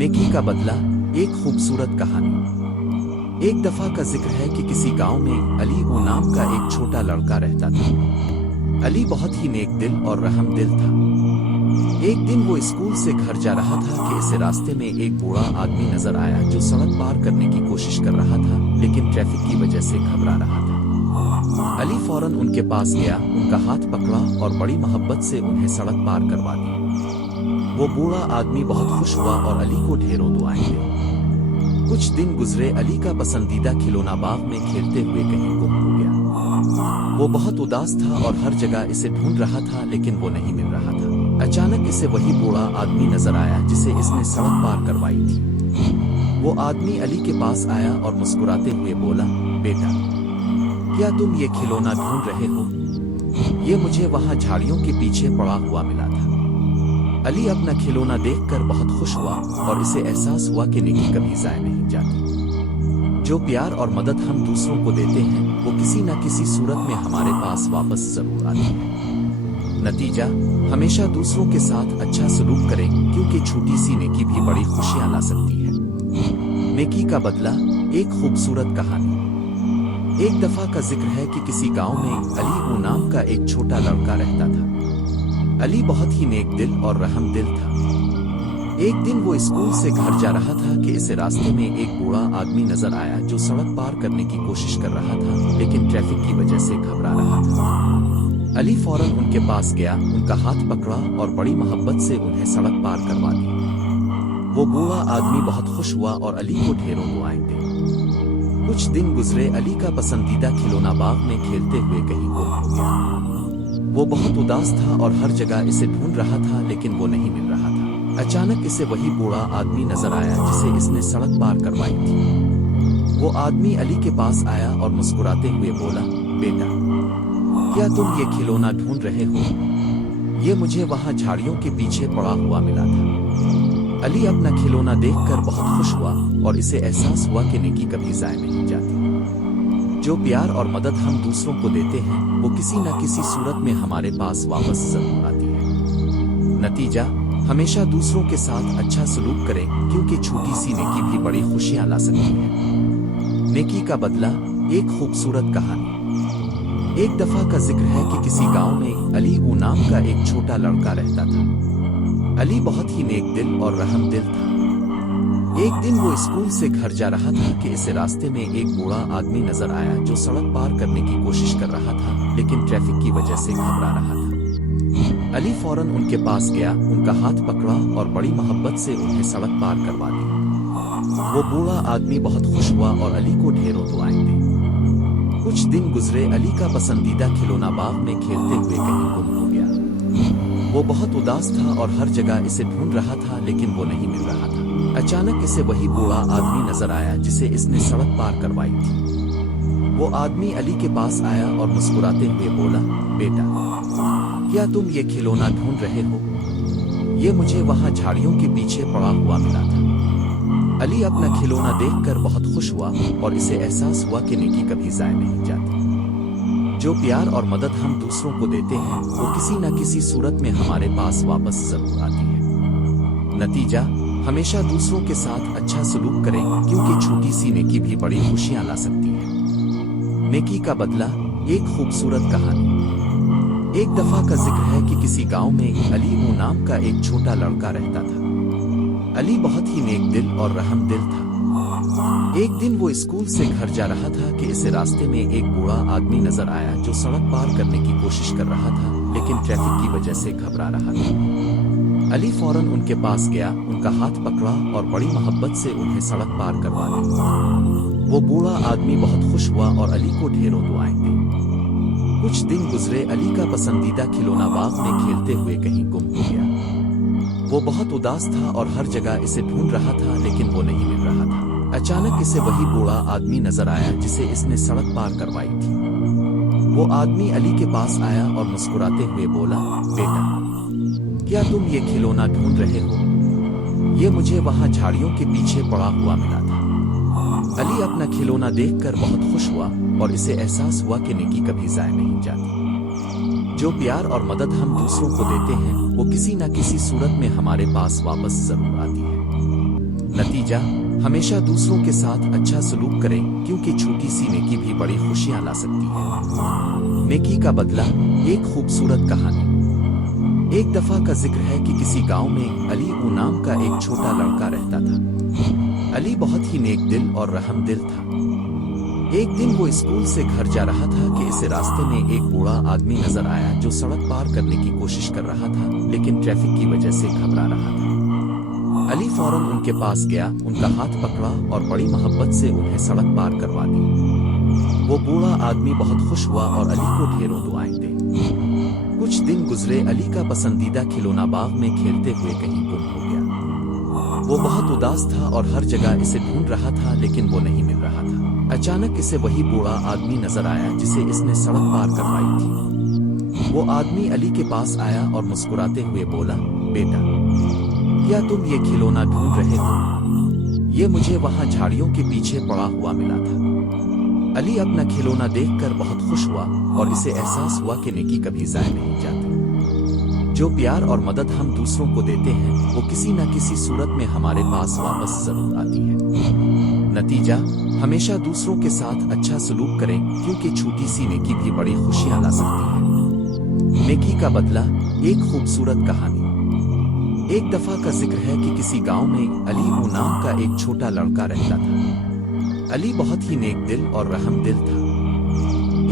नेकी का बदला। एक खूबसूरत कहानी। एक दफा का जिक्र है कि किसी गांव में अली वो नाम का एक छोटा लड़का रहता था। अली बहुत ही नेक दिल और रहम दिल था। एक दिन वो स्कूल से घर जा रहा था कि इसे रास्ते में एक बूढ़ा आदमी नजर आया जो सड़क पार करने की कोशिश कर रहा था, लेकिन ट्रैफिक की वजह से घबरा रहा था। अली फौरन उनके पास गया, उनका हाथ पकड़ा और बड़ी मोहब्बत से उन्हें सड़क पार करवा दी। वो बूढ़ा आदमी बहुत खुश हुआ और अली को ढेरों दुआएं दी। कुछ दिन गुजरे, अली का पसंदीदा खिलौना बाग में खेलते हुए कहीं गुम हो गया। वो बहुत उदास था और हर जगह इसे ढूंढ रहा था, लेकिन वो नहीं मिल रहा था। अचानक इसे वही बूढ़ा आदमी नजर आया जिसे इसने सड़क पार करवाई थी। वो आदमी अली के पास आया और मुस्कुराते हुए बोला, बेटा, क्या तुम ये खिलौना ढूंढ रहे हो? ये मुझे वहां झाड़ियों के पीछे पड़ा हुआ मिला था। अली अपना खिलौना देखकर बहुत खुश हुआ और इसे एहसास हुआ कि नेकी कभी ज़ाया नहीं जाती। जो प्यार और मदद हम दूसरों को देते हैं वो किसी न किसी सूरत में हमारे पास वापस जरूर आती है। नतीजा, हमेशा दूसरों के साथ अच्छा सलूक करें, क्योंकि छोटी सी नेकी भी बड़ी खुशियां ला सकती है। नेकी का बदला। एक खूबसूरत कहानी। एक दफा का जिक्र है कि किसी गांव में अली नाम का एक छोटा लड़का रहता था। अली बहुत ही नेक दिल और रहम दिल था। एक दिन वो स्कूल से घर जा रहा था कि इसे रास्ते में एक बूढ़ा आदमी नजर आया जो सड़क पार करने की कोशिश कर रहा था, लेकिन ट्रैफिक की वजह से घबरा रहा था। अली फौरन उनके पास गया, उनका हाथ पकड़ा और बड़ी मोहब्बत से उन्हें सड़क पार करवा दी। वो बूढ़ा आदमी बहुत खुश हुआ और अली को ढेरों दुआएं दी। कुछ दिन गुजरे, अली का पसंदीदा खिलौना बाग में खेलते हुए कहीं गुम हो गया। वो बहुत उदास था और हर जगह इसे ढूंढ रहा था, लेकिन वो नहीं मिल रहा था। अचानक इसे वही बूढ़ा आदमी नजर आया जिसे इसने सड़क पार करवाई थी। वो आदमी अली के पास आया और मुस्कुराते हुए बोला, बेटा, क्या तुम ये खिलौना ढूंढ रहे हो? ये मुझे वहां झाड़ियों के पीछे पड़ा हुआ मिला था। अली अपना खिलौना देखकर बहुत खुश हुआ और इसे एहसास हुआ कि नेकी कभी ज़ाया नहीं जाती। जो प्यार और मदद हम दूसरों को देते हैं वो किसी न किसी सूरत में हमारे पास वापस जरूर आती है। नतीजा, हमेशा दूसरों के साथ अच्छा सलूक करें, क्योंकि छोटी सी नेकी भी बड़ी खुशियां ला सकती है। नेकी का बदला। एक खूबसूरत कहानी। एक दफा का जिक्र है कि किसी गांव में अली नाम का एक छोटा लड़का रहता था। अली बहुत ही नेक दिल और रहम दिल था। एक दिन वो स्कूल से घर जा रहा था कि इसे रास्ते में एक बूढ़ा आदमी नजर आया जो सड़क पार करने की कोशिश कर रहा था, लेकिन ट्रैफिक की वजह से घबरा रहा था। अली फौरन उनके पास गया, उनका हाथ पकड़ा और बड़ी मोहब्बत से उन्हें सड़क पार करवा दी। वो बूढ़ा आदमी बहुत खुश हुआ और अली को ढेरों दुआएं दी। कुछ दिन गुजरे, अली का पसंदीदा खिलौना बाग में खेलते हुए कहीं गुम हो गया। वो बहुत उदास था और हर जगह इसे ढूंढ रहा था, लेकिन वो नहीं मिल रहा था। अचानक इसे वही बूढ़ा आदमी नजर आया जिसे इसने सड़क पार करवाई थी। वो आदमी अली के पास आया और मुस्कुराते हुए बोला, बेटा, क्या तुम ये खिलौना ढूंढ रहे हो? ये मुझे वहां झाड़ियों के पीछे पड़ा हुआ मिला था। अली अपना खिलौना देखकर बहुत खुश हुआ और इसे एहसास हुआ कि नेकी कभी ज़ाया नहीं जाती। जो प्यार और मदद हम दूसरों को देते हैं वो किसी न किसी सूरत में हमारे पास वापस जरूर आती है। नतीजा, हमेशा दूसरों के साथ अच्छा सलूक करें, क्योंकि छोटी सी नेकी भी बड़ी खुशियां ला सकती है। नेकी का बदला। एक खूबसूरत कहानी। एक दफा का जिक्र है कि किसी गांव में अली नाम का एक छोटा लड़का रहता था। अली बहुत ही नेक दिल और रहम दिल था। एक दिन वो स्कूल से घर जा रहा था कि इसे रास्ते में एक बूढ़ा आदमी नजर आया जो सड़क पार करने की कोशिश कर रहा था, लेकिन ट्रैफिक की वजह से घबरा रहा था। अली फौरन उनके पास गया, उनका हाथ पकड़ा और बड़ी मोहब्बत से उन्हें सड़क पार करवा दी। वो बूढ़ा आदमी बहुत खुश हुआ और अली को ढेरों दुआएं दी। कुछ दिन गुजरे, अली का पसंदीदा खिलौना बाग में खेलते हुए कहीं गुम हो गया। वो बहुत उदास था और हर जगह इसे ढूंढ रहा था, लेकिन वो नहीं मिल रहा था। अचानक इसे वही बूढ़ा आदमी नजर आया जिसे इसने सड़क पार करवाई थी। वो आदमी अली के पास आया और मुस्कुराते हुए बोला, बेटा, क्या तुम ये खिलौना ढूंढ रहे हो? ये मुझे वहां झाड़ियों के पीछे पड़ा हुआ मिला था। अली अपना खिलौना देखकर बहुत खुश हुआ और इसे एहसास हुआ कि नेकी कभी ज़ाया नहीं जाती। जो प्यार और मदद हम दूसरों को देते हैं वो किसी न किसी सूरत में हमारे पास वापस जरूर आती है। नतीजा, हमेशा दूसरों के साथ अच्छा सलूक करें क्योंकि छोटी सी नेकी भी बड़ी खुशियां ला सकती है। नेकी का बदला, एक खूबसूरत कहानी। एक दफा का जिक्र है कि किसी गांव में अली ऊ नाम का एक छोटा लड़का रहता था। अली बहुत ही नेक दिल और रहम दिल था। एक दिन वो स्कूल से घर जा रहा था कि इसे रास्ते में एक बूढ़ा आदमी नजर आया जो सड़क पार करने की कोशिश कर रहा था, लेकिन ट्रैफिक की वजह से घबरा रहा था। अली फौरन उनके पास गया, उनका हाथ पकड़ा और बड़ी मोहब्बत से उन्हें सड़क पार करवा दी। वो बूढ़ा आदमी बहुत खुश हुआ और अली को ढेरों दुआएं दी। कुछ दिन गुजरे, अली का पसंदीदा खिलौना बाग में खेलते हुए कहीं गुम हो गया। वो बहुत उदास था और हर जगह इसे ढूंढ रहा था, लेकिन वो नहीं मिल रहा था। अचानक इसे वही बूढ़ा आदमी नजर आया जिसे इसने सड़क पार करवाई थी। वो आदमी अली के पास आया और मुस्कुराते हुए बोला, बेटा, क्या तुम ये खिलौना ढूंढ रहे हो? ये मुझे वहां झाड़ियों के पीछे पड़ा हुआ मिला था। अली अपना खिलौना देखकर बहुत खुश हुआ और इसे एहसास हुआ कि नेकी कभी ज़ाया नहीं जाती। जो प्यार और मदद हम दूसरों को देते हैं वो किसी न किसी सूरत में हमारे पास वापस जरूर आती है। नतीजा, हमेशा दूसरों के साथ अच्छा सलूक करें क्योंकि छोटी सी नेकी भी बड़ी खुशियां ला सकती है। नेकी का बदला, एक खूबसूरत कहानी। एक दफा का जिक्र है कि किसी गांव में अली ऊ नाम का एक छोटा लड़का रहता था। अली बहुत ही नेक दिल और रहम दिल था।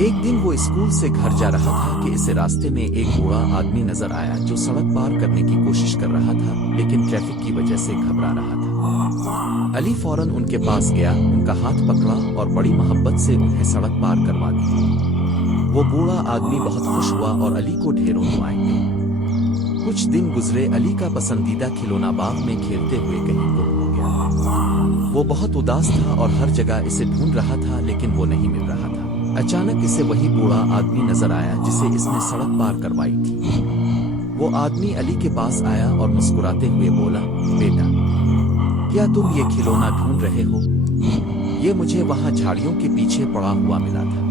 एक दिन वो स्कूल से घर जा रहा था कि इसे रास्ते में एक बूढ़ा आदमी नजर आया जो सड़क पार करने की कोशिश कर रहा था, लेकिन ट्रैफिक की वजह से घबरा रहा था। अली फौरन उनके पास गया, उनका हाथ पकड़ा और बड़ी मोहब्बत से उन्हें सड़क पार करवा दी। वो बूढ़ा आदमी बहुत खुश हुआ और अली को ढेरों दुआएं दी। कुछ दिन गुजरे, अली का पसंदीदा खिलौना बाग में खेलते हुए कहीं गुम हो गया। वो बहुत उदास था और हर जगह इसे ढूंढ रहा था, लेकिन वो नहीं मिल रहा था। अचानक इसे वही बूढ़ा आदमी नजर आया जिसे इसने सड़क पार करवाई थी। वो आदमी अली के पास आया और मुस्कुराते हुए बोला, बेटा, क्या तुम ये खिलौना ढूंढ रहे हो? ये मुझे वहां झाड़ियों के पीछे पड़ा हुआ मिला था।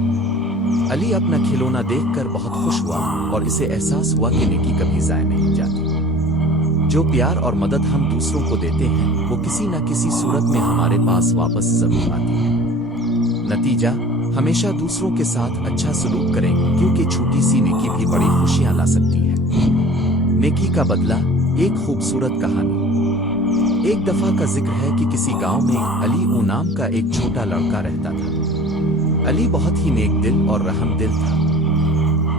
अली अपना खिलौना देखकर बहुत खुश हुआ और इसे एहसास हुआ कि नेकी कभी ज़ाया नहीं जाती। जो प्यार और मदद हम दूसरों को देते हैं वो किसी न किसी सूरत में हमारे पास वापस जरूर आती है। नतीजा, हमेशा दूसरों के साथ अच्छा सलूक करें क्योंकि छोटी सी नेकी भी बड़ी खुशियां ला सकती है। नेकी का बदला, एक खूबसूरत कहानी। एक दफा का जिक्र है कि किसी गांव में अली ऊ नाम का एक छोटा लड़का रहता था। अली बहुत ही नेक दिल और रहम दिल था।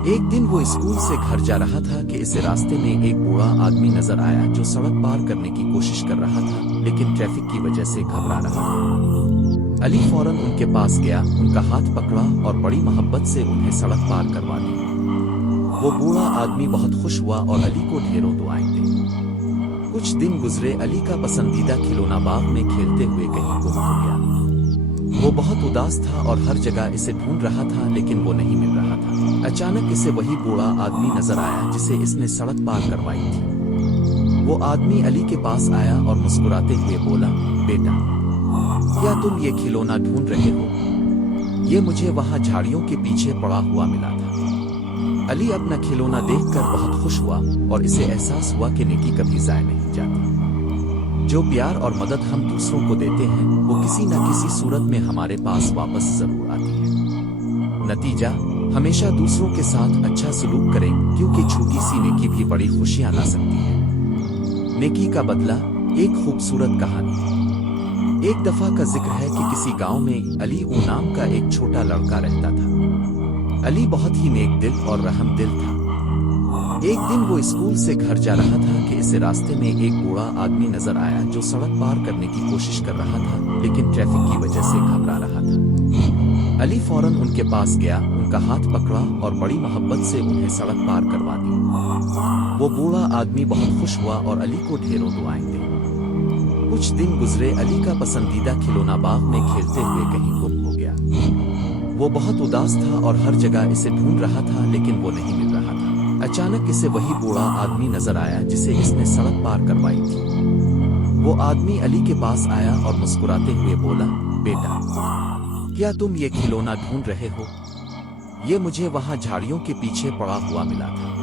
एक दिन वो स्कूल से घर जा रहा था कि इसे रास्ते में एक बूढ़ा आदमी नजर आया जो सड़क पार करने की कोशिश कर रहा था, लेकिन ट्रैफिक की वजह से घबरा रहा था। अली फौरन उनके पास गया, उनका हाथ पकड़ा और बड़ी मोहब्बत से उन्हें सड़क पार करवा दी। वो बूढ़ा आदमी बहुत खुश हुआ और अली को ढेरों दुआएं दी। कुछ दिन गुजरे, अली का पसंदीदा खिलौना बाग में खेलते हुए कहीं गुम हो गया। वो बहुत उदास था और हर जगह इसे ढूंढ रहा था, लेकिन वो नहीं मिल रहा था। अचानक इसे वही बूढ़ा आदमी नजर आया जिसे इसने सड़क पार करवाई थी। वो आदमी अली के पास आया और मुस्कुराते हुए बोला, बेटा, क्या तुम ये खिलौना ढूंढ रहे हो? ये मुझे वहां झाड़ियों के पीछे पड़ा हुआ मिला था। अली अपना खिलौना देखकर बहुत खुश हुआ और इसे एहसास हुआ कि नेकी कभी ज़ाया नहीं जाती। जो प्यार और मदद हम दूसरों को देते हैं वो किसी न किसी सूरत में हमारे पास वापस जरूर आती है। नतीजा, हमेशा दूसरों के साथ अच्छा सलूक करें क्योंकि छोटी सी नेकी भी बड़ी खुशियां ला सकती है। नेकी का बदला, एक खूबसूरत कहानी। एक दफा का जिक्र है कि किसी गांव में अली ऊ नाम का एक छोटा लड़का रहता था। अली बहुत ही नेक दिल और रहम दिल था। एक दिन वो स्कूल से घर जा रहा था कि इसे रास्ते में एक बूढ़ा आदमी नजर आया जो सड़क पार करने की कोशिश कर रहा था, लेकिन ट्रैफिक की वजह से घबरा रहा था। अली फौरन उनके पास गया, उनका हाथ पकड़ा और बड़ी मोहब्बत से उन्हें सड़क पार करवा दी। वो बूढ़ा आदमी बहुत खुश हुआ और अली को ढेरों दुआएं दी। कुछ दिन गुजरे, अली का पसंदीदा खिलौना बाग में खेलते हुए कहीं गुम हो गया। वो बहुत उदास था और हर जगह इसे ढूंढ रहा था, लेकिन वो नहीं मिल रहा था। अचानक इसे वही बूढ़ा आदमी नजर आया जिसे इसने सड़क पार करवाई थी। वो आदमी अली के पास आया और मुस्कुराते हुए बोला, बेटा, क्या तुम ये खिलौना ढूंढ रहे हो? ये मुझे वहां झाड़ियों के पीछे पड़ा हुआ मिला था।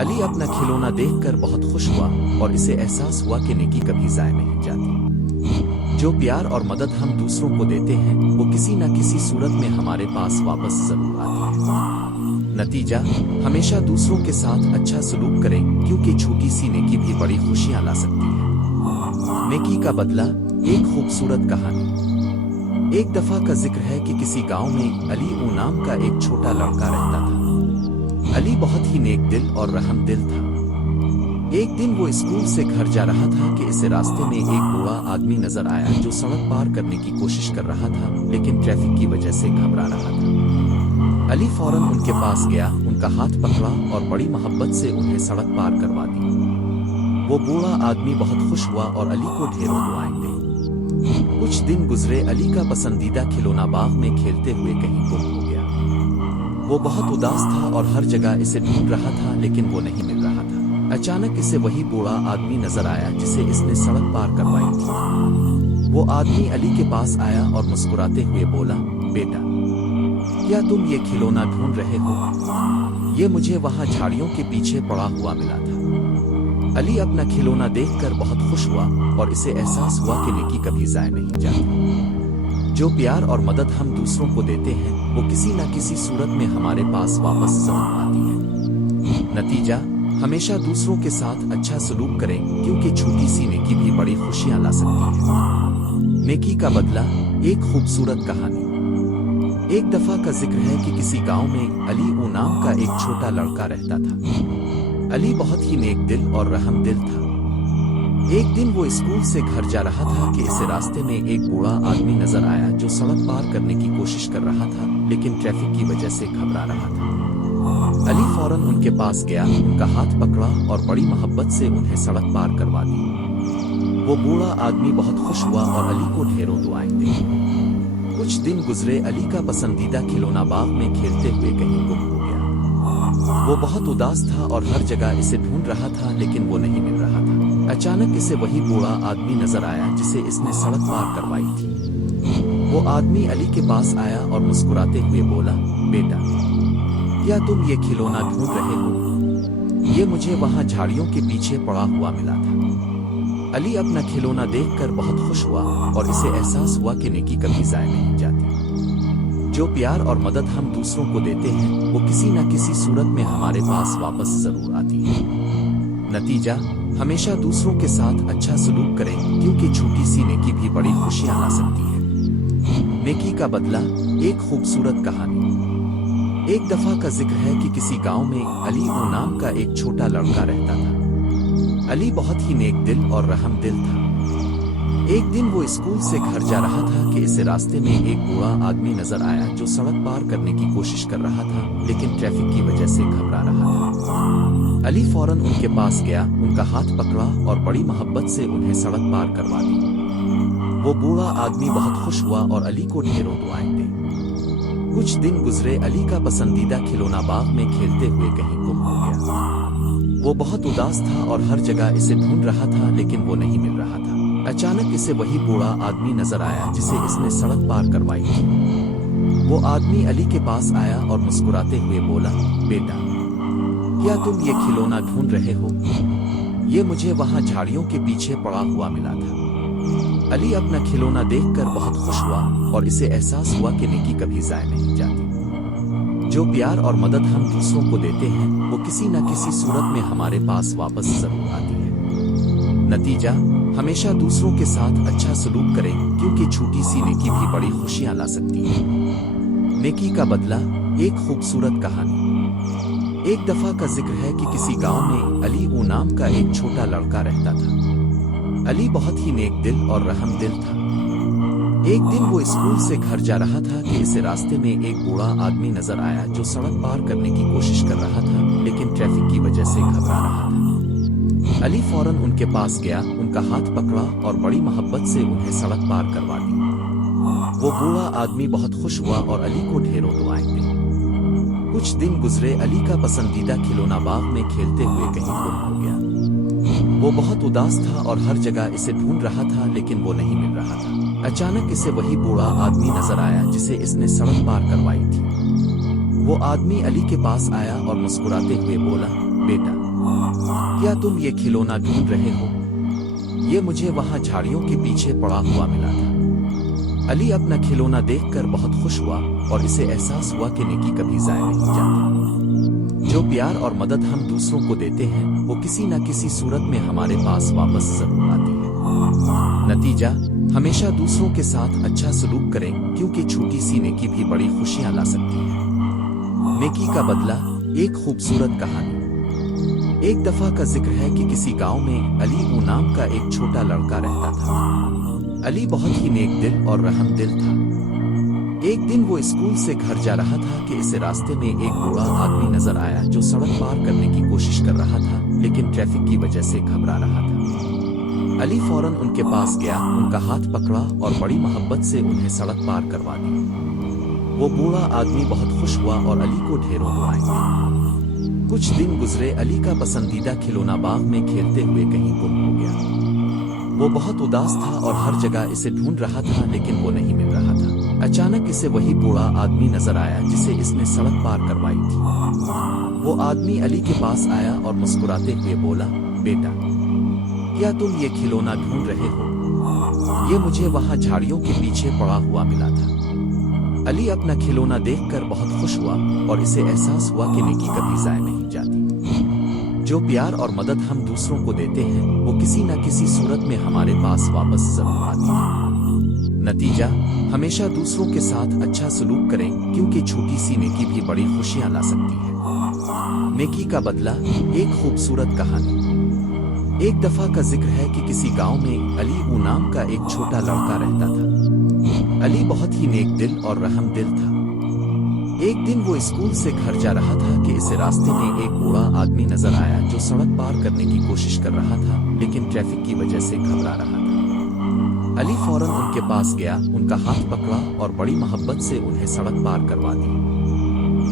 अली अपना खिलौना देखकर बहुत खुश हुआ और इसे एहसास हुआ कि नेकी कभी ज़ाया नहीं जाती। जो प्यार और मदद हम दूसरों को देते हैं वो किसी न किसी सूरत में हमारे पास वापस जरूर आती है। नतीजा, हमेशा दूसरों के साथ अच्छा सलूक करें क्योंकि छोटी सी नेकी भी बड़ी खुशियां ला सकती है। नेकी का बदला, एक खूबसूरत कहानी। एक दफा का जिक्र है कि किसी गांव में अली नाम का एक छोटा लड़का रहता था। अली बहुत ही नेक दिल और रहम दिल था। एक दिन वो स्कूल से घर जा रहा था कि इसे रास्ते में एक बूढ़ा आदमी नजर आया जो सड़क पार करने की कोशिश कर रहा था, लेकिन ट्रैफिक की वजह से घबरा रहा था। अली फौरन उनके पास गया, उनका हाथ पकड़ा और बड़ी मोहब्बत से उन्हें सड़क पार करवा दी। वो बूढ़ा आदमी बहुत खुश हुआ और अली को ढेरों दुआएं दी। कुछ दिन गुजरे, अली का पसंदीदा खिलौना बाग में खेलते हुए कहीं गुम हो गया। वो बहुत उदास था और हर जगह इसे ढूंढ रहा था, लेकिन वो नहीं मिल रहा था। अचानक इसे वही बूढ़ा आदमी नजर आया जिसे इसने सड़क पार करवाई थी। वो आदमी अली के पास आया और मुस्कुराते हुए बोला, बेटा, क्या तुम ये खिलौना ढूंढ रहे हो? ये मुझे वहां झाड़ियों के पीछे पड़ा हुआ मिला था। अली अपना खिलौना देखकर बहुत खुश हुआ और इसे एहसास हुआ कि नेकी कभी ज़ाया नहीं जाती। जो प्यार और मदद हम दूसरों को देते हैं वो किसी न किसी सूरत में हमारे पास वापस जरूर आती है। नतीजा, हमेशा दूसरों के साथ अच्छा सलूक करें क्योंकि छोटी सी नेकी भी बड़ी खुशियां ला सकती है। नेकी का बदला, एक खूबसूरत कहानी। एक दफा का जिक्र है कि किसी गांव में अली नाम का एक छोटा लड़का रहता था। अली बहुत ही नेक दिल और रहम दिल था। एक दिन वो स्कूल से घर जा रहा था कि इसे रास्ते में एक बूढ़ा आदमी नजर आया जो सड़क पार करने की कोशिश कर रहा था, लेकिन ट्रैफिक की वजह से घबरा रहा था। अली फौरन उनके पास गया, उनका हाथ पकड़ा और बड़ी मोहब्बत से उन्हें सड़क पार करवा दी। वो बूढ़ा आदमी बहुत खुश हुआ और अली को ढेरों दुआएं दी। कुछ दिन गुजरे, अली का पसंदीदा खिलौना बाग में खेलते हुए कहीं गुम हो गया। वो बहुत उदास था और हर जगह इसे ढूंढ रहा था, लेकिन वो नहीं मिल रहा था। अचानक इसे वही बूढ़ा आदमी नजर आया जिसे इसने सड़क पार करवाई थी। वो आदमी अली के पास आया और मुस्कुराते हुए बोला, बेटा, क्या तुम ये खिलौना ढूंढ रहे हो? ये मुझे वहां झाड़ियों के पीछे पड़ा हुआ मिला था। अली अपना खिलौना देखकर बहुत खुश हुआ और इसे एहसास हुआ कि नेकी कभी ज़ाया नहीं जाती। जो प्यार और मदद हम दूसरों को देते हैं वो किसी न किसी सूरत में हमारे पास वापस जरूर आती है। नतीजा, हमेशा दूसरों के साथ अच्छा सलूक करें क्योंकि छोटी सी नेकी भी बड़ी खुशियां ला सकती है। नेकी का बदला, एक खूबसूरत कहानी। एक दफा का जिक्र है कि किसी गांव में अली नाम का एक छोटा लड़का रहता था। अली बहुत ही नेक दिल और रहम दिल था। एक दिन वो स्कूल से घर जा रहा था कि इसे रास्ते में एक बूढ़ा आदमी नजर आया जो सड़क पार करने की कोशिश कर रहा था, लेकिन ट्रैफिक की वजह से घबरा रहा था। अली फौरन उनके पास गया, उनका हाथ पकड़ा और बड़ी मोहब्बत से उन्हें सड़क पार करवा दी। वो बूढ़ा आदमी बहुत खुश हुआ और अली को ढेरों दुआएं दी। कुछ दिन गुजरे, अली का पसंदीदा खिलौना बाग में खेलते हुए कहीं गुम हो गया। वो बहुत उदास था और हर जगह इसे ढूंढ रहा था, लेकिन वो नहीं मिल रहा था। अचानक इसे वही बूढ़ा आदमी नजर आया जिसे इसने सड़क पार करवाई थी। वो आदमी अली के पास आया और मुस्कुराते हुए बोला, बेटा, क्या तुम ये खिलौना ढूंढ रहे हो? ये मुझे वहां झाड़ियों के पीछे पड़ा हुआ मिला था। अली अपना खिलौना देखकर बहुत खुश हुआ और इसे एहसास हुआ कि नेकी कभी ज़ाया नहीं जाती। जो प्यार और मदद हम दूसरों को देते हैं वो किसी न किसी सूरत में हमारे पास वापस जरूर आती है। नतीजा, हमेशा दूसरों के साथ अच्छा सलूक करें क्योंकि छोटी सी नेकी भी बड़ी खुशियां ला सकती है। नेकी का बदला, एक खूबसूरत कहानी। एक दफा का जिक्र है कि किसी गांव में अली नाम का एक छोटा लड़का रहता था। अली बहुत ही नेक दिल और रहम दिल था। एक दिन वो स्कूल से घर जा रहा था कि इसे रास्ते में एक बूढ़ा आदमी नजर आया जो सड़क पार करने की कोशिश कर रहा था, लेकिन ट्रैफिक की वजह से घबरा रहा था। अली फौरन उनके पास गया, उनका हाथ पकड़ा और बड़ी मोहब्बत से उन्हें सड़क पार करवा दी। वो बूढ़ा आदमी बहुत खुश हुआ और अली को ढेरों दुआएं दी। कुछ दिन गुजरे, अली का पसंदीदा खिलौना बाग में खेलते हुए कहीं गुम हो गया। वो बहुत उदास था और हर जगह इसे ढूंढ रहा था, लेकिन वो नहीं मिल रहा था। अचानक इसे वही बूढ़ा आदमी नजर आया जिसे इसने सड़क पार करवाई थी। वो आदमी अली के पास आया और मुस्कुराते हुए बोला, बेटा, क्या तुम ये खिलौना ढूंढ रहे हो? ये मुझे वहां झाड़ियों के पीछे पड़ा हुआ मिला था। अली अपना खिलौना देखकर बहुत खुश हुआ और इसे एहसास हुआ कि नेकी कभी ज़ाया नहीं जाती। जो प्यार और मदद हम दूसरों को देते हैं वो किसी न किसी सूरत में हमारे पास वापस जरूर आती है। नतीजा, हमेशा दूसरों के साथ अच्छा सलूक करें क्योंकि छोटी सी नेकी भी बड़ी खुशियां ला सकती है। नेकी का बदला, एक खूबसूरत कहानी। एक दफा का जिक्र है कि किसी गांव में अली नाम का एक छोटा लड़का रहता था। अली बहुत ही नेक दिल और रहम दिल था। एक दिन वो स्कूल से घर जा रहा था कि इसे रास्ते में एक बूढ़ा आदमी नजर आया जो सड़क पार करने की कोशिश कर रहा था लेकिन ट्रैफिक की वजह से घबरा रहा था। अली फौरन उनके पास गया, उनका हाथ पकड़ा और बड़ी मोहब्बत से उन्हें सड़क पार करवा दी। वो बूढ़ा आदमी बहुत खुश हुआ और अली को ढेरों दुआएं दी। कुछ दिन गुजरे, अली का पसंदीदा खिलौना बाग में खेलते हुए कहीं गुम हो गया। वो बहुत उदास था और हर जगह इसे ढूंढ रहा था लेकिन वो नहीं मिल रहा था। अचानक इसे वही बूढ़ा आदमी नजर आया जिसे इसने सड़क पार करवाई थी। वो आदमी अली के पास आया और मुस्कुराते हुए बोला, बेटा, क्या तुम ये खिलौना ढूंढ रहे हो? ये मुझे वहां झाड़ियों के पीछे पड़ा हुआ मिला था। अली अपना खिलौना देखकर बहुत खुश हुआ और इसे एहसास हुआ कि नेकी कभी ज़ाया नहीं जाती। जो प्यार और मदद हम दूसरों को देते हैं वो किसी न किसी सूरत में हमारे पास वापस जरूर आती है। नतीजा, हमेशा दूसरों के साथ अच्छा सलूक करें क्योंकि छोटी सी नेकी भी बड़ी खुशियां ला सकती है। नेकी का बदला, एक खूबसूरत कहानी। एक दफा का जिक्र है कि किसी गांव में अली नाम का एक छोटा लड़का रहता था। अली बहुत ही नेक दिल और रहम दिल था। एक दिन वो स्कूल से घर जा रहा था कि इसे रास्ते में एक बूढ़ा आदमी नजर आया जो सड़क पार करने की कोशिश कर रहा था लेकिन ट्रैफिक की वजह से घबरा रहा था। अली फौरन उनके पास गया, उनका हाथ पकड़ा और बड़ी मोहब्बत से उन्हें सड़क पार करवा दी।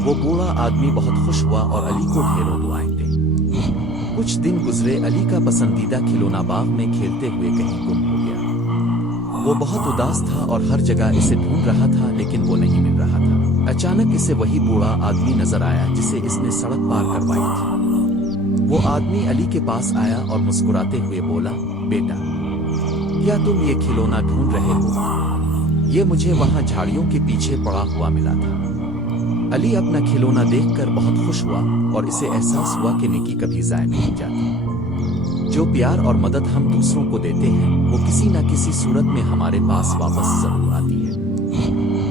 वो बूढ़ा आदमी बहुत खुश हुआ और अली को ढेरों दुआएं दी। कुछ दिन गुजरे, अली का पसंदीदा खिलौना बाग में खेलते हुए कहीं गुम हो गया। वो बहुत उदास था और हर जगह इसे ढूंढ रहा था लेकिन वो नहीं मिल रहा था। अचानक इसे वही बूढ़ा आदमी नजर आया जिसे इसने सड़क पार करवाई थी। वो आदमी अली के पास आया और मुस्कुराते हुए बोला, बेटा, क्या तुम ये खिलौना ढूंढ रहे हो? ये मुझे वहां झाड़ियों के पीछे पड़ा हुआ मिला था। अली अपना खिलौना देखकर बहुत खुश हुआ और इसे एहसास हुआ कि नेकी कभी ज़ाया नहीं जाती। जो प्यार और मदद हम दूसरों को देते हैं वो किसी न किसी सूरत में हमारे पास वापस जरूर आती है।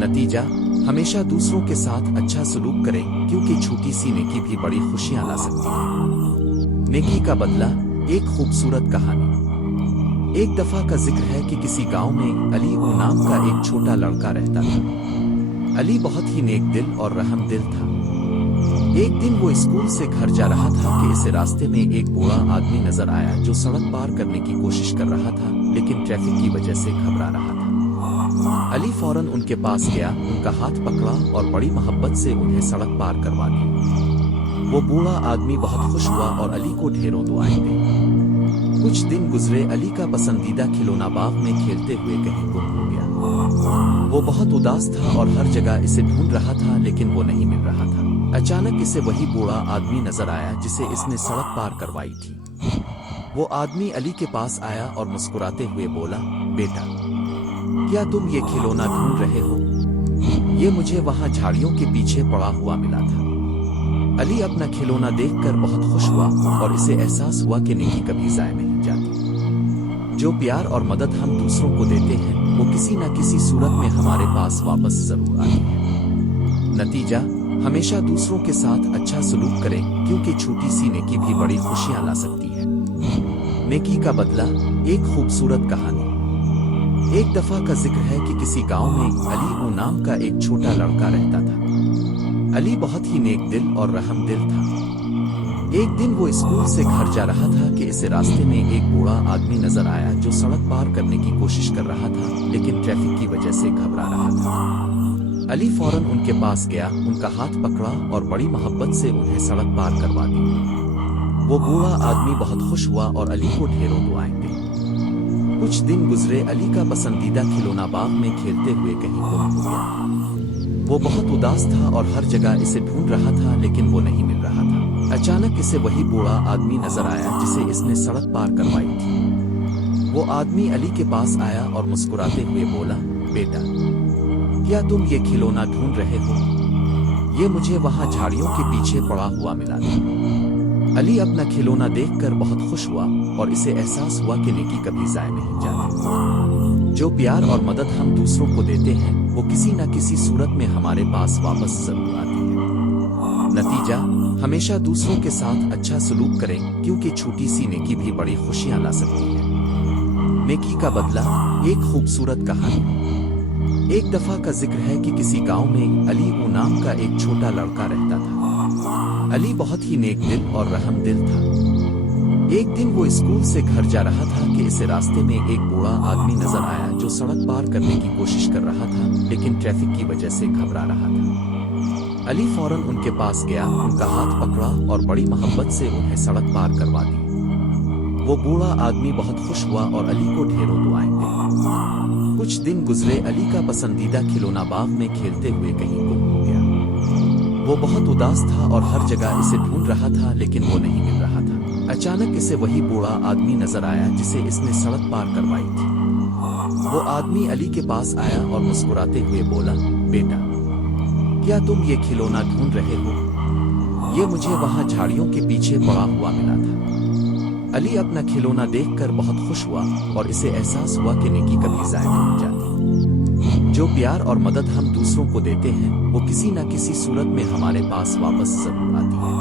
नतीजा, हमेशा दूसरों के साथ अच्छा सलूक करें क्योंकि छोटी सी नेकी भी बड़ी खुशियां ला सकती है। नेकी का बदला, एक खूबसूरत कहानी। एक दफा का जिक्र है कि किसी गांव में अली नाम का एक छोटा लड़का रहता था। अली बहुत ही नेक दिल और रहम दिल था। एक दिन वो स्कूल से घर जा रहा था कि इसे रास्ते में एक बूढ़ा आदमी नजर आया जो सड़क पार करने की कोशिश कर रहा था लेकिन ट्रैफिक की वजह से घबरा रहा था। अली फौरन उनके पास गया, उनका हाथ पकड़ा और बड़ी मोहब्बत से उन्हें सड़क पार करवा दी। वो बूढ़ा आदमी बहुत खुश हुआ और अली को ढेरों दुआएं दी। कुछ दिन गुजरे, अली का पसंदीदा खिलौना बाग में खेलते हुए कहीं गुम हो गया। वो बहुत उदास था और हर जगह इसे ढूंढ रहा था लेकिन वो नहीं मिल रहा था। अचानक इसे वही बूढ़ा आदमी नजर आया जिसे इसने सड़क पार करवाई थी। वो आदमी अली के पास आया और मुस्कुराते हुए बोला, बेटा, क्या तुम ये खिलौना ढूंढ रहे हो? ये मुझे वहां झाड़ियों के पीछे पड़ा हुआ मिला था। अली अपना खिलौना देखकर बहुत खुश हुआ और इसे एहसास हुआ कि नेकी कभी ज़ाया नहीं जाती। जो प्यार और मदद हम दूसरों को देते हैं वो किसी न किसी सूरत में हमारे पास वापस जरूर आती है। नतीजा, हमेशा दूसरों के साथ अच्छा सलूक करें क्योंकि छोटी सी नेकी भी बड़ी खुशियां ला सकती है। नेकी का बदला, एक खूबसूरत कहानी। एक दफा का जिक्र है कि किसी गांव में अली नाम का एक छोटा लड़का रहता था। अली बहुत ही नेक दिल और रहम दिल था। एक दिन वो स्कूल से घर जा रहा था कि इसे रास्ते में एक बूढ़ा आदमी नजर आया जो सड़क पार करने की कोशिश कर रहा था लेकिन ट्रैफिक की वजह से घबरा रहा था। अली फौरन उनके पास गया, उनका हाथ पकड़ा और बड़ी मोहब्बत से उन्हें सड़क पार करवा दी। वो बूढ़ा आदमी बहुत खुश हुआ और अली को ढेरों दुआएं दी। कुछ दिन गुजरे, अली का पसंदीदा खिलौना बाग में खेलते हुए कहीं गुम हो गया। वो बहुत उदास था और हर जगह इसे ढूंढ रहा था लेकिन वो नहीं मिल रहा था। अचानक इसे वही बूढ़ा आदमी नजर आया जिसे इसने सड़क पार करवाई थी। वो आदमी अली के पास आया और मुस्कुराते हुए बोला, बेटा, क्या तुम ये खिलौना ढूंढ रहे हो? ये मुझे वहां झाड़ियों के पीछे पड़ा हुआ मिला था। अली अपना खिलौना देखकर बहुत खुश हुआ और इसे एहसास हुआ कि नेकी कभी ज़ाया नहीं जाती। जो प्यार और मदद हम दूसरों को देते हैं वो किसी न किसी सूरत में हमारे पास वापस जरूर आती है। नतीजा, हमेशा दूसरों के साथ अच्छा सलूक करें क्योंकि छोटी सी नेकी भी बड़ी खुशियां ला सकती है। नेकी का बदला, एक खूबसूरत कहानी। एक दफा का जिक्र है कि किसी गांव में अली नाम का एक छोटा लड़का रहता था। अली बहुत ही नेक दिल और रहमदिल था। एक दिन वो स्कूल से घर जा रहा था कि इसे रास्ते में एक बूढ़ा आदमी नजर आया जो सड़क पार करने की कोशिश कर रहा था लेकिन ट्रैफिक की वजह से घबरा रहा था। अली फौरन उनके पास गया, उनका हाथ पकड़ा और बड़ी मोहब्बत से उन्हें सड़क पार करवा दी। वो बूढ़ा आदमी बहुत खुश हुआ और अली को ढेरों दुआएं दी। कुछ दिन गुजरे, अली का पसंदीदा खिलौना बाग में खेलते हुए कहीं गुम हो गया। वो बहुत उदास था और हर जगह इसे ढूंढ रहा था लेकिन वो नहीं मिल रहा था। अचानक इसे वही बूढ़ा आदमी नजर आया जिसे इसने सड़क पार करवाई थी। वो आदमी अली के पास आया और मुस्कुराते हुए बोला, बेटा, क्या तुम ये खिलौना ढूंढ रहे हो? ये मुझे वहां झाड़ियों के पीछे पड़ा हुआ मिला था। अली अपना खिलौना देखकर बहुत खुश हुआ और इसे एहसास हुआ कि नेकी कभी ज़ाया नहीं जाती। जो प्यार और मदद हम दूसरों को देते हैं वो किसी न किसी सूरत में हमारे पास वापस जरूर आती है।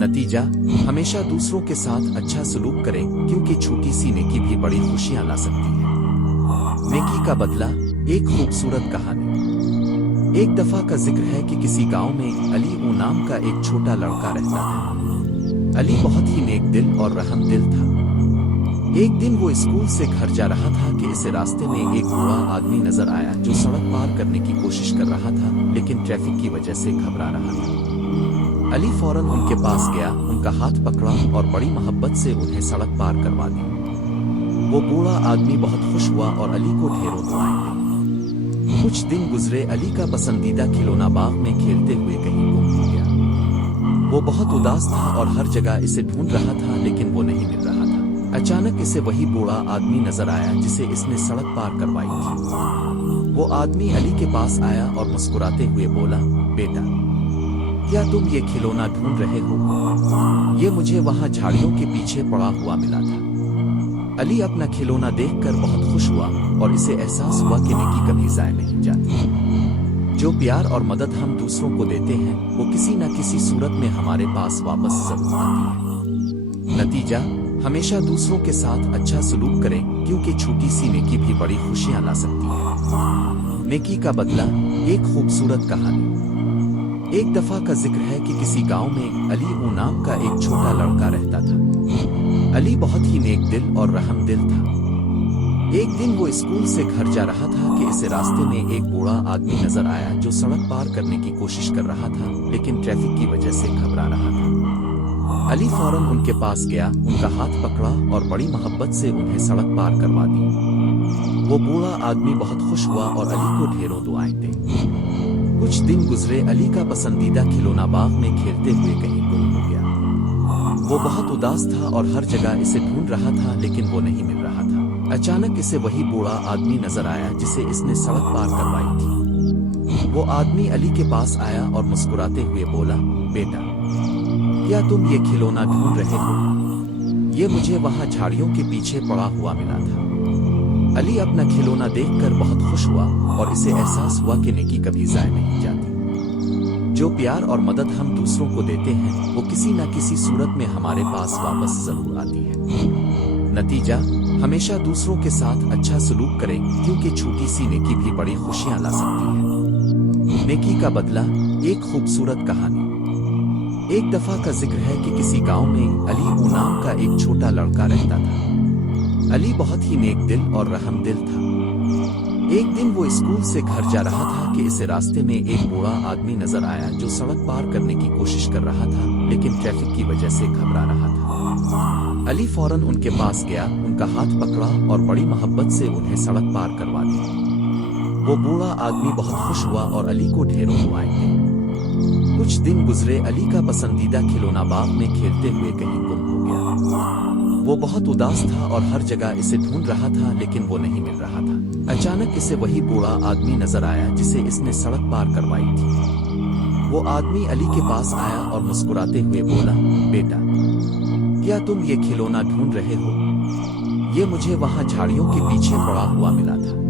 नतीजा, हमेशा दूसरों के साथ अच्छा सलूक करें क्योंकि छोटी सी नेकी भी बड़ी खुशियां ला सकती है। नेकी का बदला, एक खूबसूरत कहानी। एक दफा का जिक्र है कि किसी गांव में अली नाम का एक छोटा लड़का रहता था। अली बहुत ही नेक दिल और रहमदिल था। एक दिन वो स्कूल से घर जा रहा था कि इसे रास्ते में एक बूढ़ा आदमी नजर आया जो सड़क पार करने की कोशिश कर रहा था लेकिन ट्रैफिक की वजह से घबरा रहा था। अली फौरन उनके पास गया, उनका हाथ पकड़ा और बड़ी मोहब्बत से उन्हें सड़क पार करवा दी। वो बूढ़ा आदमी बहुत खुश हुआ और अली को ढेरों दुआएं दी। कुछ दिन गुजरे, अली का पसंदीदा खिलौना बाग में खेलते हुए कहीं गुम हो गया। वो बहुत उदास था और हर जगह इसे ढूंढ रहा था लेकिन वो नहीं मिल रहा था। अचानक इसे वही बूढ़ा आदमी नजर आया जिसे इसने सड़क पार करवाई थी। वो आदमी अली के पास आया और मुस्कुराते हुए बोला, बेटा, क्या तुम ये खिलौना ढूंढ रहे हो? ये मुझे वहां झाड़ियों के पीछे पड़ा हुआ मिला था। अली अपना खिलौना देखकर बहुत खुश हुआ और इसे एहसास हुआ कि नेकी कभी ज़ाया नहीं जाती। जो प्यार और मदद हम दूसरों को देते हैं वो किसी न किसी सूरत में हमारे पास वापस जरूर आती है। नतीजा, हमेशा दूसरों के साथ अच्छा सलूक करें क्योंकि छोटी सी नेकी भी बड़ी खुशियां ला सकती है। नेकी का बदला, एक खूबसूरत कहानी। एक दफा का जिक्र है कि किसी गांव में अली नाम का एक छोटा लड़का रहता था। अली बहुत ही नेक दिल और रहमदिल था। एक दिन वो स्कूल से घर जा रहा था कि इसे रास्ते में एक बूढ़ा आदमी नजर आया जो सड़क पार करने की कोशिश कर रहा था लेकिन ट्रैफिक की वजह से घबरा रहा था। अली फौरन उनके पास गया, उनका हाथ पकड़ा और बड़ी मोहब्बत से उन्हें सड़क पार करवा दी। वो बूढ़ा आदमी बहुत खुश हुआ और अली को ढेरों दुआएं दी। कुछ दिन गुजरे, अली का पसंदीदा खिलौना बाग में खेलते हुए कहीं गुम हो गया। वो बहुत उदास था और हर जगह इसे ढूंढ रहा था लेकिन वो नहीं मिल रहा था। अचानक इसे वही बूढ़ा आदमी नजर आया जिसे इसने सड़क पार करवाई थी। वो आदमी अली के पास आया और मुस्कुराते हुए बोला, बेटा, क्या तुम ये खिलौना ढूंढ रहे हो? ये मुझे वहां झाड़ियों के पीछे पड़ा हुआ मिला था। अली अपना खिलौना देखकर बहुत खुश हुआ और इसे एहसास हुआ कि नेकी कभी ज़ाया नहीं जाती। जो प्यार और मदद हम दूसरों को देते हैं वो किसी न किसी सूरत में हमारे पास वापस जरूर आती है। नतीजा, हमेशा दूसरों के साथ अच्छा सलूक करें क्योंकि छोटी सी नेकी भी बड़ी खुशियां ला सकती है। नेकी का बदला, एक खूबसूरत कहानी। एक दफा का जिक्र है कि किसी गांव में अली नाम का एक छोटा लड़का रहता था। अली बहुत ही नेक दिल और रहमदिल था। एक दिन वो स्कूल से घर जा रहा था कि इसे रास्ते में एक बूढ़ा आदमी नजर आया जो सड़क पार करने की कोशिश कर रहा था लेकिन ट्रैफिक की वजह से घबरा रहा था। अली फौरन उनके पास गया, उनका हाथ पकड़ा और बड़ी मोहब्बत से उन्हें सड़क पार करवा दी। वो बूढ़ा आदमी बहुत खुश हुआ और अली को ढेरों दुआएं दी। कुछ दिन गुजरे, अली का पसंदीदा खिलौना बाग में खेलते हुए कहीं गुम हो गया। वो बहुत उदास था और हर जगह इसे ढूंढ रहा था, लेकिन वो नहीं मिल रहा था। अचानक इसे वही बूढ़ा आदमी नजर आया जिसे इसने सड़क पार करवाई थी। वो आदमी अली के पास आया और मुस्कुराते हुए बोला, बेटा, क्या तुम ये खिलौना ढूंढ रहे हो? ये मुझे वहां झाड़ियों के पीछे पड़ा हुआ मिला था।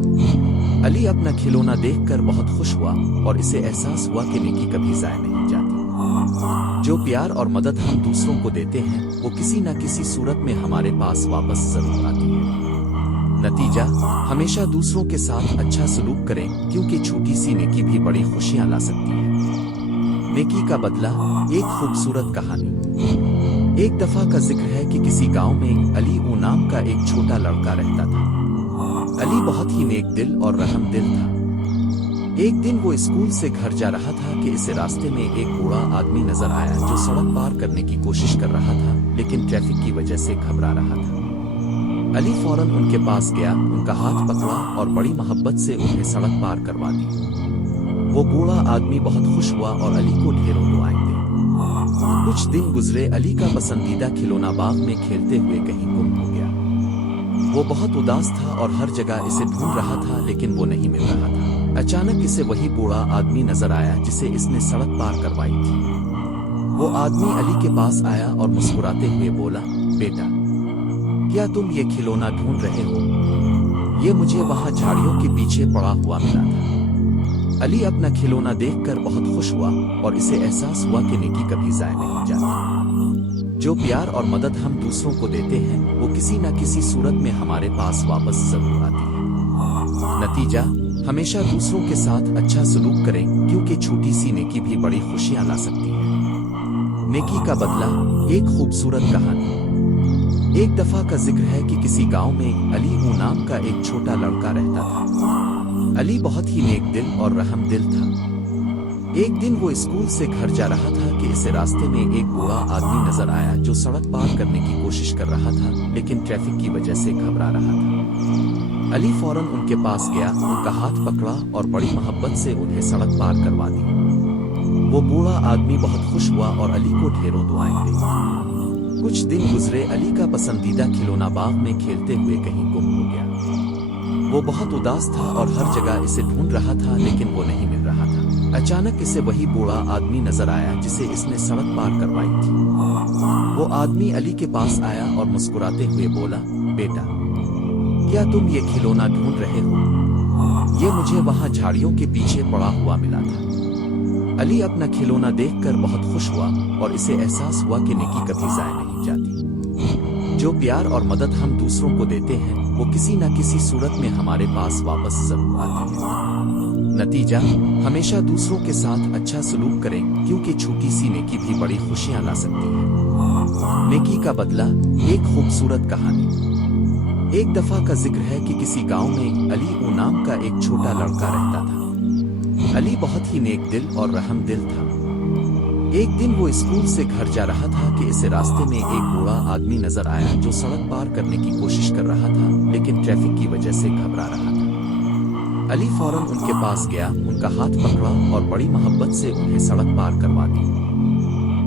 अली अपना खिलौना देखकर बहुत खुश हुआ और इसे एहसास हुआ कि नेकी कभी ज़ाया नहीं जाती। जो प्यार और मदद हम दूसरों को देते हैं वो किसी न किसी सूरत में हमारे पास वापस जरूर आती है। नतीजा, हमेशा दूसरों के साथ अच्छा सलूक करें, क्योंकि छोटी सी नेकी भी बड़ी खुशियां ला सकती है। नेकी का बदला, एक खूबसूरत कहानी। एक दफा का जिक्र है कि किसी गांव में अली नाम का एक छोटा लड़का रहता था। अली बहुत ही नेक दिल और रहम दिल था। एक दिन वो स्कूल से घर जा रहा था कि इसे रास्ते में एक बूढ़ा आदमी नजर आया जो सड़क पार करने की कोशिश कर रहा था, लेकिन ट्रैफिक की वजह से घबरा रहा था। अली फौरन उनके पास गया, उनका हाथ पकड़ा और बड़ी मोहब्बत से उन्हें सड़क पार करवा दी। वो बूढ़ा आदमी बहुत खुश हुआ और अली को ढेरों दुआएं दी। कुछ दिन गुजरे, अली का पसंदीदा खिलौना बाग में खेलते हुए कहीं गुम हो गया। वो बहुत उदास था और हर जगह इसे ढूंढ रहा था, लेकिन वो नहीं मिल रहा था। अचानक इसे वही बूढ़ा आदमी नजर आया जिसे इसने सड़क पार करवाई थी। वो आदमी अली के पास आया और मुस्कुराते हुए बोला, बेटा, क्या तुम ये खिलौना ढूंढ रहे हो? ये मुझे वहां झाड़ियों के पीछे पड़ा हुआ मिला था। अली अपना खिलौना देखकर बहुत खुश हुआ और इसे एहसास हुआ कि नेकी कभी ज़ाया नहीं जाती। जो प्यार और मदद हम दूसरों को देते हैं वो किसी न किसी सूरत में हमारे पास वापस जरूर आती है। नतीजा, हमेशा दूसरों के साथ अच्छा सलूक करें, क्योंकि छोटी सी नेकी भी बड़ी खुशियां ला सकती है। नेकी का बदला, एक खूबसूरत कहानी। एक दफा का जिक्र है कि किसी गांव में अली नाम का एक छोटा लड़का रहता था। अली बहुत ही नेक दिल और रहम दिल था। एक दिन वो स्कूल से घर जा रहा था कि इसे रास्ते में एक बूढ़ा आदमी नजर आया जो सड़क पार करने की कोशिश कर रहा था, लेकिन ट्रैफिक की वजह से घबरा रहा था। अली फौरन उनके पास गया, उनका हाथ पकड़ा और बड़ी मोहब्बत से उन्हें सड़क पार करवा दी। वो बूढ़ा आदमी बहुत खुश हुआ और अली को ढेरों दुआएं दी। कुछ दिन गुजरे, अली का पसंदीदा खिलौना बाग में खेलते हुए कहीं गुम हो गया। वो बहुत उदास था और हर जगह इसे ढूंढ रहा था, लेकिन वो नहीं मिल रहा था। अचानक इसे वही बूढ़ा आदमी नजर आया जिसे इसने सड़क पार करवाई थी। वो आदमी अली के पास आया और मुस्कुराते हुए बोला, बेटा, क्या तुम ये खिलौना ढूंढ रहे हो? ये मुझे वहां झाड़ियों के पीछे पड़ा हुआ मिला था। अली अपना खिलौना देखकर बहुत खुश हुआ और इसे एहसास हुआ कि नेकी कभी ज़ाया नहीं जाती। जो प्यार और मदद हम दूसरों को देते हैं वो किसी न किसी सूरत में हमारे पास वापस जरूर आती है। नतीजा, हमेशा दूसरों के साथ अच्छा सलूक करें, क्योंकि छोटी सी नेकी भी बड़ी खुशियां ला सकती है। नेकी का बदला, एक खूबसूरत कहानी। एक दफा का जिक्र है कि किसी गांव में अली नाम का एक छोटा लड़का रहता था। अली बहुत ही नेक दिल और रहम दिल था। एक दिन वो स्कूल से घर जा रहा था कि इसे रास्ते में एक बूढ़ा आदमी नजर आया जो सड़क पार करने की कोशिश कर रहा था, लेकिन ट्रैफिक की वजह से घबरा रहा था। अली फौरन उनके पास गया, उनका हाथ पकड़ा और बड़ी मोहब्बत से उन्हें सड़क पार करवा दी।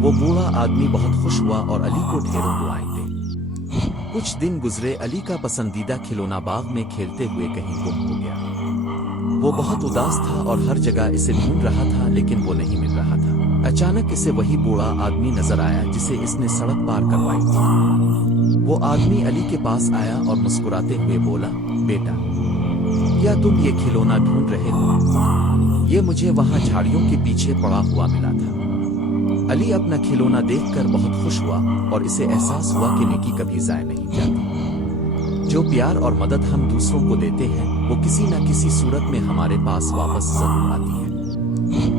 वो बूढ़ा आदमी बहुत खुश हुआ और अली को ढेरों दुआएं दी। कुछ दिन गुजरे, अली का पसंदीदा खिलौना बाग में खेलते हुए कहीं गुम हो गया। वो बहुत उदास था और हर जगह इसे ढूंढ रहा था, लेकिन वो नहीं मिल रहा था। अचानक इसे वही बूढ़ा आदमी नजर आया जिसे इसने सड़क पार करवाई थी। वो आदमी अली के पास आया और मुस्कुराते हुए बोला, बेटा, क्या तुम ये खिलौना ढूंढ रहे हो? ये मुझे वहां झाड़ियों के पीछे पड़ा हुआ मिला था। अली अपना खिलौना देखकर बहुत खुश हुआ और इसे एहसास हुआ कि नेकी कभी ज़ाया नहीं जाती। जो प्यार और मदद हम दूसरों को देते हैं वो किसी न किसी सूरत में हमारे पास वापस जरूर आती है।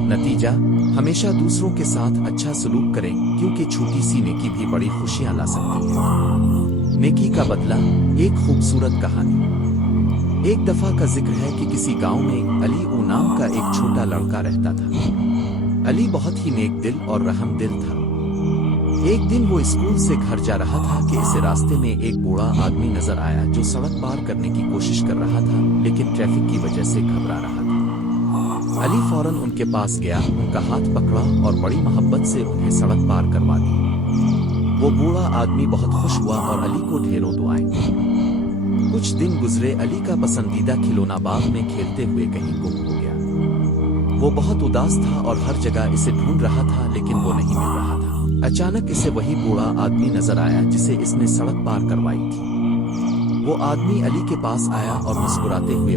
नतीजा, हमेशा दूसरों के साथ अच्छा सलूक करें, क्योंकि छोटी सी नेकी भी बड़ी खुशियां ला सकती है। नेकी का बदला, एक खूबसूरत कहानी। एक दफा का जिक्र है कि किसी गांव में अली नाम का एक छोटा लड़का रहता था। अली बहुत ही नेक दिल और रहम दिल था। एक दिन वो स्कूल से घर जा रहा था कि इसे रास्ते में एक बूढ़ा आदमी नजर आया जो सड़क पार करने की कोशिश कर रहा था, लेकिन ट्रैफिक की वजह से घबरा रहा था। علی فوراً ان کے پاس گیا، ان کا ہاتھ پکڑا اور بڑی محبت سے انہیں سڑک پار کروا دی۔ وہ بوڑھا آدمی بہت خوش ہوا اور علی کو ڈھیروں دعائیں دی۔ کچھ دن گزرے، علی کا پسندیدہ کھلونا باغ میں کھیلتے ہوئے کہیں گم ہو گیا۔ وہ بہت اداس تھا اور ہر جگہ اسے ڈھونڈ رہا تھا، لیکن وہ نہیں مل رہا تھا۔ اچانک اسے وہی بوڑھا آدمی نظر آیا جسے اس نے سڑک پار کروائی تھی۔ وہ آدمی علی کے پاس آیا اور مسکراتے ہوئے